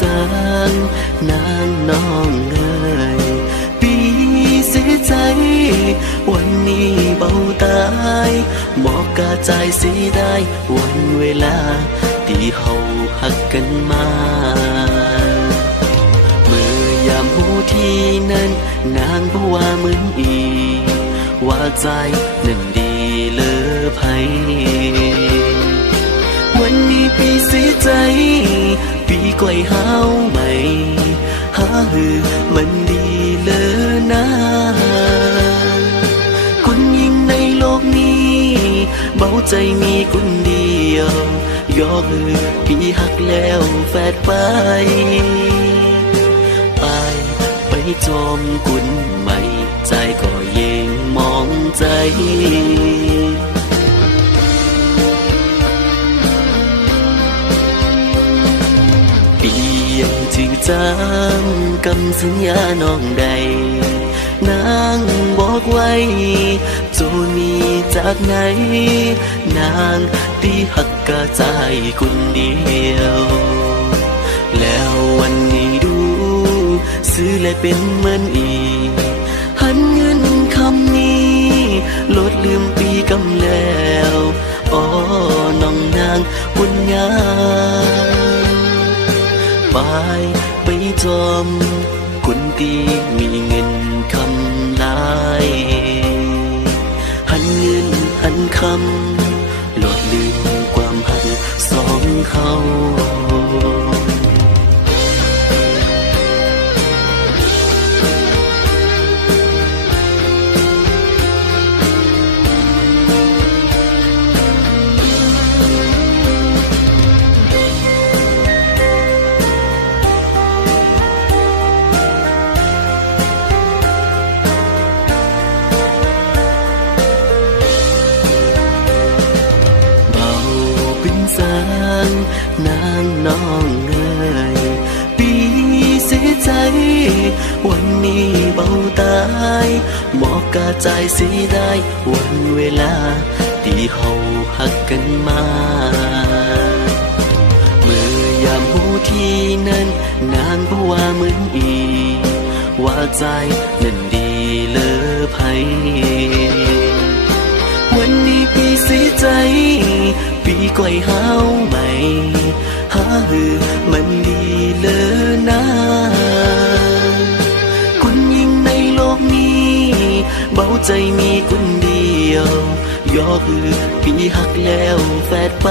สางนางน้องเอ๋ยปีเสียใจวันนี้เบาตายบอกกาใจเสียได้วันเวลาที่เฮาหักกันมาเมื่อยามหูที่นั้นนางบ่ว่าเหมือนอีว่าใจนั้นดีเลอไผวันนี้ปีเสียใจปีก้อยหาวใหม่หาหือมันดีเลอนะคนยิ่งในโลกนี้เบาใจมีคนเดียวยอมือพี่หักแล้วแฟดไปจอมกุนใหม่ใจก็เย็งมองใจยังจือจำกำสัญญาน้องใดนางบอกไว้โจมีจากไหนนางที่หักกะใจคนเดียวแล้ววันนี้ดูซื้อและเป็นเหมือนอีหันเงินคำนี้ลดลืมปีกำแล้วอ๋อน้องนางบุญงามไปจอมคนที่มีเงินคำลายหันเงินหันคำลดลืมความหักสองเขานางน้องเอ๋ยปีเสียใจวันนี้เบาตายบอกกาใจเสียได้วันเวลาที่เฮาหักกันมาเมื่อยามหูที่นั้นนางก็ว่าเหมือนอีว่าใจนั้นดีเลอไผวันนี้ปีเสียใจปีก้อยหาวใหม่หาหือมันดีเลอนะคนยิ่งในโลกนี้เบาใจมีคนเดียวยอคือพี่หักแล้วแฟดไป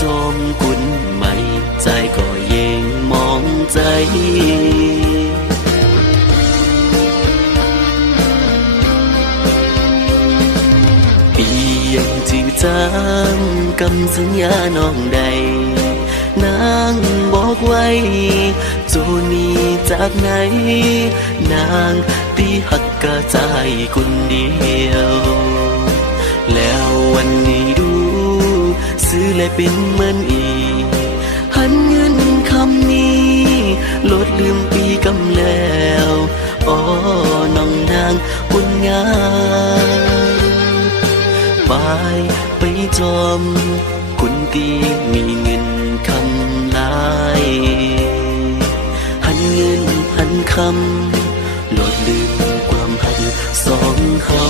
จอมกุนใหม่ใจก็เย็งมองใจยังจือจำกำสัญญาน้องใดนางบอกไว้โจมีจากไหนนางที่หักกะใจคนเดียวแล้ววันนี้ดูซื้อและเป็นเหมือนอีหันเงินคำนี้ลดลืมปีกำแล้วอ๋อน้องนางบุญงามไปจอมคนที่มีเงินคำลายหันเงินหันคำลดลืมความหักสองเขา